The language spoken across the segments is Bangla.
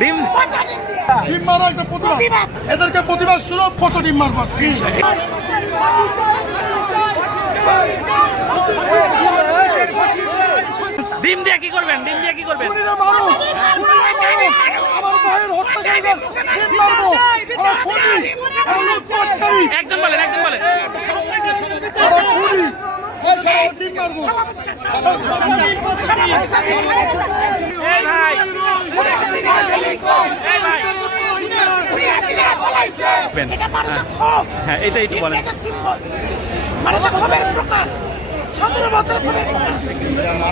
ডিম ডিম মারা একটা প্রতিবাদ, এদেরকে প্রতিবাদ সুলভ পচা ডিম মারবো। ডিম দিয়ে কি করবেন? ডিম দিয়ে কি করবেন? আমার ভাইয়ের হত্যাকারীদের ডিম মারবো। একজন বলেন, একজন বলেন। ডিম মারবো। হ্যাঁ, এটাই তো বলেন। মানুষের ক্ষোভের প্রকাশ, 17 বছরের ক্ষোভের প্রকাশ।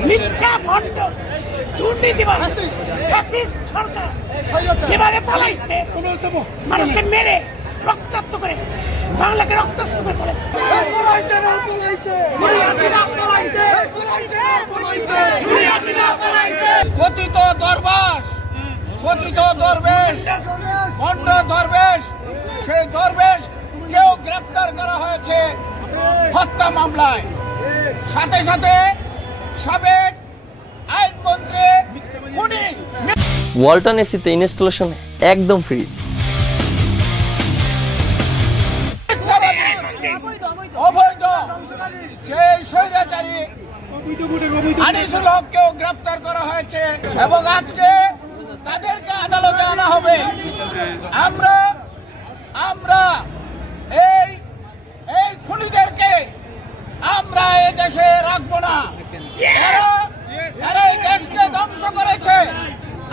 মিথ্যা ভণ্ড দুর্নীতিবাদ ফ্যাসিস্ট সরকার যেভাবে পালাইছে, মানুষকে মেরে রক্তাক্ত করে, বাংলাকে রক্তাক্ত করে পালাইছে। কথিত দরবাস, কথিত দরবেশ, ভণ্ড দরবেশ, সেই দরবেশ কেউ গ্রেফতার করা হয়েছে হত্যা মামলায়। সাথে সাথে সাবেক আইনমন্ত্রী খুনি ওয়ালটন এসিতে ইনস্টলেশন একদম ফ্রি। অবৈধ সেই স্বৈরাচারী আনিসুল হককেও গ্রেফতার করা হয়েছে এবং আজকে তাদেরকে আদালতে আনা হবে। আমরা আমরা এই এই খুনিদেরকে আমরা এই দেশে রাখবো না। এরা এই দেশকে ধ্বংস করেছে,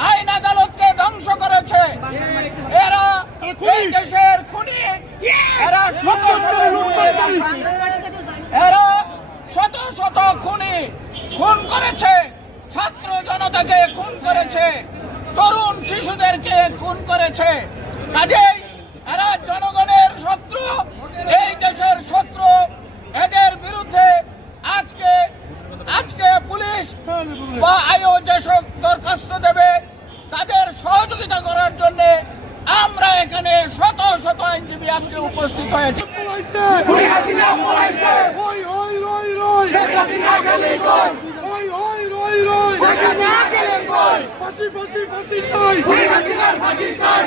আইন আদালতকে ধ্বংস করেছে। এরা এই দেশের খুনি, এরা এরা শত শত খুনি খুন করেছে, ছাত্র জনতাকে খুন করেছে, তরুণ শিশুদেরকে খুন করেছে। কাজেই এরা জনগণের শত্রু, এই দেশের শত্রু। এদের বিরুদ্ধে আজকে আজকে পুলিশ বা আইও যেসব দরখাস্ত দেবে তাদের সহযোগিতা করার জন্য আমরা এখানে শত শত আইনজীবী আজকে উপস্থিত হয়েছি। ফাঁসি চাই।